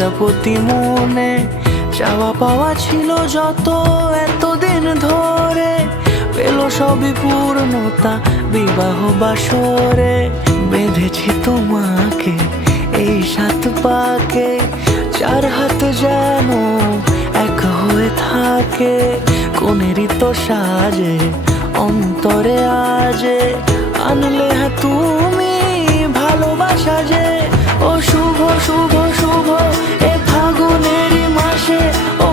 প্রজাপতি মনে চাওয়া পাওয়া ছিল যত এতদিন ধরে, পেল সবই পূর্ণতা বিবাহ বাসরে। বেঁধেছি তোমাকে এই 7 পাকে, 4 হাত যেন এক হয়ে থাকে। কোনেরই তো সাজে অন্তরে আজে, আনলে হ্যাঁ তুমি ভালোবাসা যে। ও শুভ শুভ শুভ এ ফাগুনেরই মাসে, ও